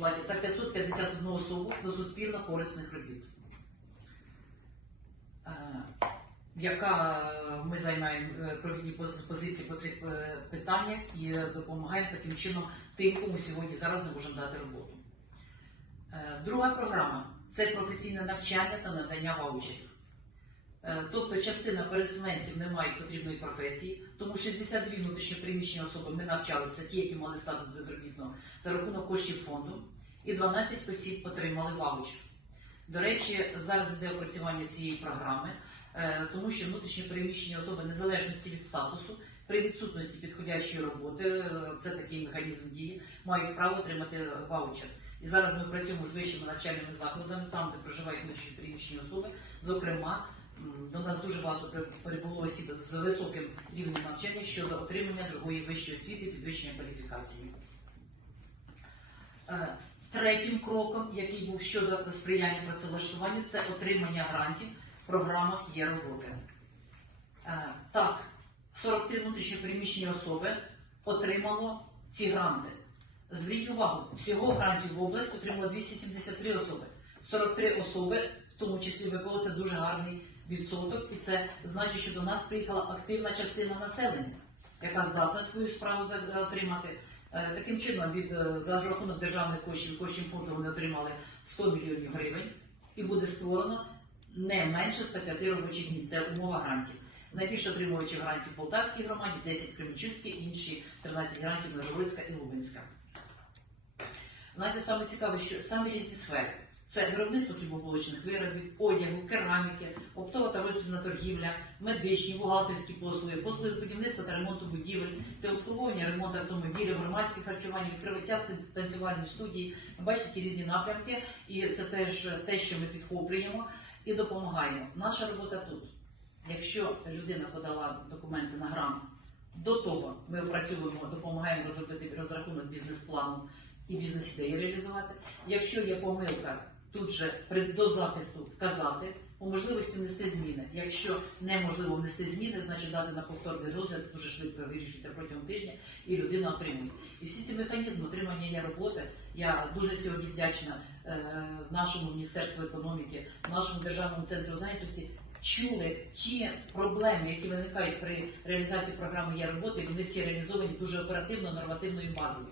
та 551 особу до суспільно корисних робіт. Е, Яка ми займаємо е, провідні позиції по цих е, питаннях і допомагаємо таким чином тим, кому сьогодні зараз не можемо дати роботу. Друга програма це професійне навчання та надання ваучерів. Е, Тобто частина переселенців не мають потрібної професії, тому 62 внутрішньоприміщені особи ми навчали, це ті, які мали статус безробітного за рахунок коштів фонду, і 12 осіб отримали ваучер. До речі, зараз йде опрацювання цієї програми, е, тому що внутрішньо переміщені особи незалежності від статусу при відсутності підходящої роботи, е, це такий механізм дії, мають право отримати ваучер. І зараз ми працюємо з вищими навчальними закладами, там, де проживають внутрішньо переміщені особи. Зокрема, до нас дуже багато прибуло осіб з високим рівнем навчання щодо отримання другої вищої освіти і підвищення кваліфікації. Е, Третім кроком, який був щодо сприяння працевлаштуванню, це отримання грантів в програмах є роботи. Е, Так, 43 внутрішньопереміщені особи отримало ці гранти. Зверніть увагу, всього грантів в область отримало 273 особи. 43 особи, тому числі ВПО, це дуже гарний відсоток, і це значить, що до нас приїхала активна частина населення, яка здатна свою справу отримати. Е, Таким чином, від е, за рахунок державних коштів, коштів фонду вони отримали 100 мільйонів гривень, і буде створено не менше 105 робочих місць. Умова грантів. Найбільше отримувачі грантів в Полтавській громаді, 10 в Кременчуцькій, інші 13 грантів Миргородська і Лубенська. Знаєте, саме цікаве, що саме різні сфери. Це виробництво хлібобулочних виробів, одягу, кераміки, оптова та роздрібна торгівля, медичні, бухгалтерські послуги, послуги з будівництва та ремонту будівель, обслуговування ремонту автомобілів, громадське харчування, відкриття ст- танцювальної студії. Ви бачите такі різні напрямки, і це теж те, що ми підхоплюємо і допомагаємо. Наша робота тут. Якщо людина подала документи на грант, до того ми опрацьовуємо, допомагаємо розробити розрахунок бізнес-плану і бізнес-ідеї реалізувати. Якщо є помилка, тут же до захисту вказати, по можливості внести зміни. Якщо неможливо внести зміни, значить дати на повторний розгляд, дуже швидко вирішується протягом тижня, і людина отримує. І всі ці механізми отримання є роботи. Я дуже сьогодні вдячна е, нашому міністерству економіки, нашому державному центру зайнятості. Чули ті проблеми, які виникають при реалізації програми є роботи, вони всі реалізовані дуже оперативно, нормативно і базово.